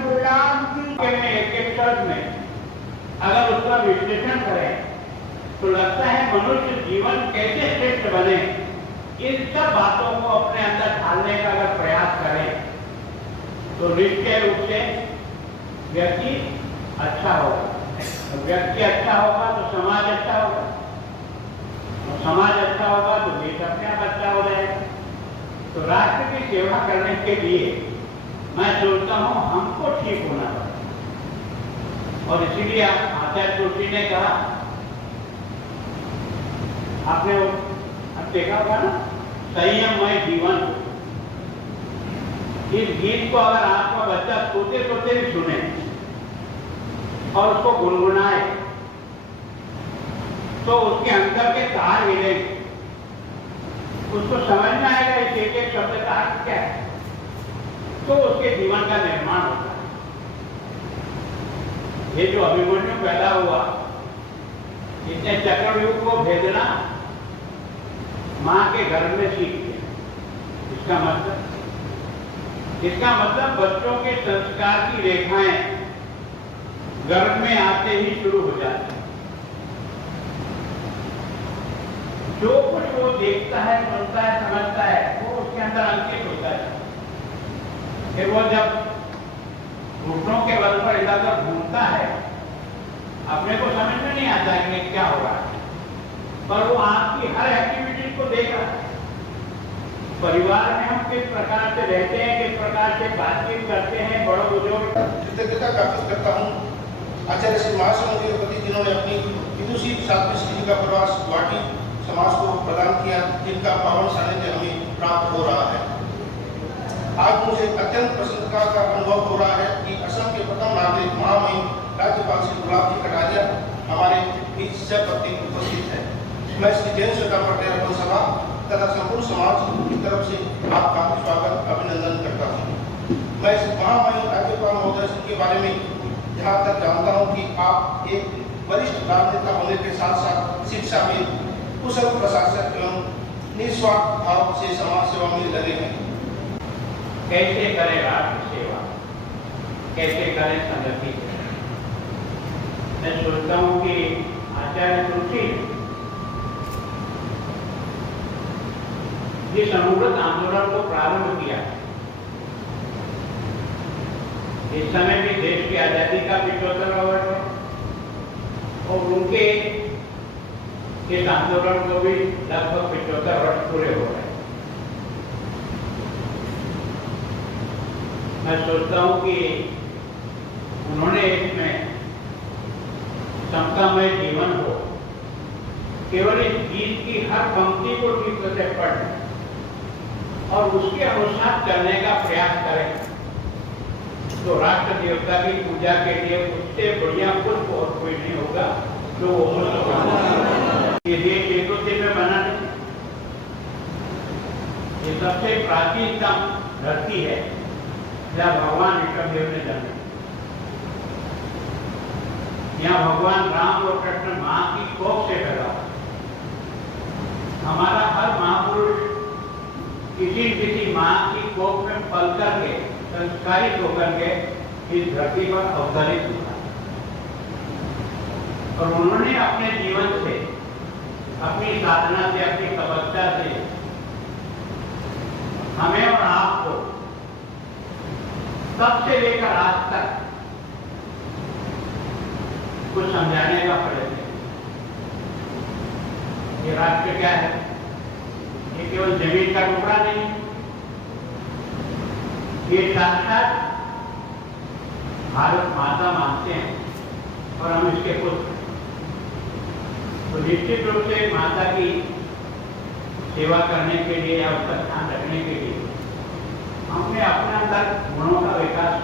गुलाम की एक एक शब्द में अगर उसका विश्लेषण करें तो लगता है मनुष्य जीवन कैसे श्रेष्ठ बने, इन सब बातों को अपने अंदर ढालने का अगर प्रयास करें तो निश्चय रूप से व्यक्ति अच्छा होगा। व्यक्ति अच्छा होगा तो समाज अच्छा होगा, और समाज अच्छा होगा तो देश अपने आप अच्छा हो जाएगा। तो राष्ट्र की सेवा करने के लिए मैं सोचता हूं हमको ठीक होना पड़ेगा। और इसीलिए आचार्य तुलसी ने कहा, आपने देखा होगा ना, संयममय जीवन। इस गीत को अगर आपका बच्चा सोते सोते भी सुने और उसको गुनगुनाए तो उसके अंदर के तार हिलेंगे, उसको समझ में आएगा इस एक एक शब्द का अर्थ क्या है, तो उसके जीवन का निर्माण होता है। ये जो अभिमन्यु पैदा हुआ, इसने चक्रव्यूह को भेदना मां के गर्भ में सीख लिया। इसका मतलब बच्चों के संस्कार की रेखाएं गर्भ में आते ही शुरू हो जाती हैं। जो कुछ वो देखता है, सुनता है, समझता है, वो उसके अंदर अंकित होता है। फिर वो जब घुटनों के बल पर इधर उधर घूमता है, अपने को समझ में नहीं आता कि ये क्या हो रहा है, पर वो आपकी हर एक्टिविटीज को देख रहा है। परिवार में हम किस प्रकार से रहते हैं, किस प्रकार से बातचीत करते हैं, बड़ों बुजुर्ग। कृतज्ञता ज्ञापित करता हूँ आचार्य श्री महासमुद्र के प्रति, जिन्होंने अपनी विदुषी सातवीं स्थिति का प्रवास गुवाहाटी समाज को प्रदान किया, जिनका पावन सानिध्य हमें प्राप्त हो रहा है। आज मुझे अत्यंत प्रसन्नता का अनुभव हो रहा है कि असम के प्रथम नागरिक महामहिम राज्यपाल श्री गुलाब जी कटारिया हमारे बीच सपत्नी उपस्थित है। मैं श्री जैन श्वेता पटेल अपन सभा तथा संपूर्ण समाज की तरफ से आपका स्वागत अभिनंदन करता हूँ। मैं इस महामहिम राज्यपाल महोदय के बारे में यहाँ तक जानता हूँ कि आप एक वरिष्ठ राजनेता होने के साथ साथ शिक्षा में कुशल प्रशासक एवं निस्वार्थ भाव से समाज सेवा में लगे हैं। कैसे करें राष्ट्र सेवा, कैसे करें संगति। मैं सोचता हूँ कि आचार्य तुलसी जिस अनुव्रत आंदोलन को प्रारंभ किया, इस समय भी देश की आजादी का 75वां वर्ष है और उनके इस आंदोलन को भी लगभग 75 वर्ष पूरे हो रहे हैं। मैं सोचता हूं कि उन्होंने इसमें समतामय जीवन हो, केवल इस गीत की हर पंक्ति को ठीक से पढ़ें और उसके अनुसार चलने का प्रयास करें तो राष्ट्र देवता की पूजा के लिए उससे बढ़िया कुछ और कोई नहीं होगा जो ये देश एक दो दिन में बना नहीं। ये सबसे प्राचीनतम धरती है जहाँ भगवान विष्णुदेव ने जन्म, यहाँ भगवान राम और कृष्ण मां की कोख से पैदा। हमारा हर महापुरुष किसी मां की कोख में पल करके संस्कारित होकर के इस धरती पर अवतरित हुआ और उन्होंने अपने जीवन से, अपनी साधना से, अपनी तपस्या से हमें और आपको तब से लेकर आज तक कुछ समझाने का प्रयत्न। ये राष्ट्र क्या है? ये केवल जमीन का टुकड़ा नहीं, ये साक्षात भारत माता मानते हैं और हम इसके पुत्र। तो निश्चित रूप से माता की सेवा करने के लिए या उसका ध्यान रखने के लिए हमने अपने अंदर गुणों का विकास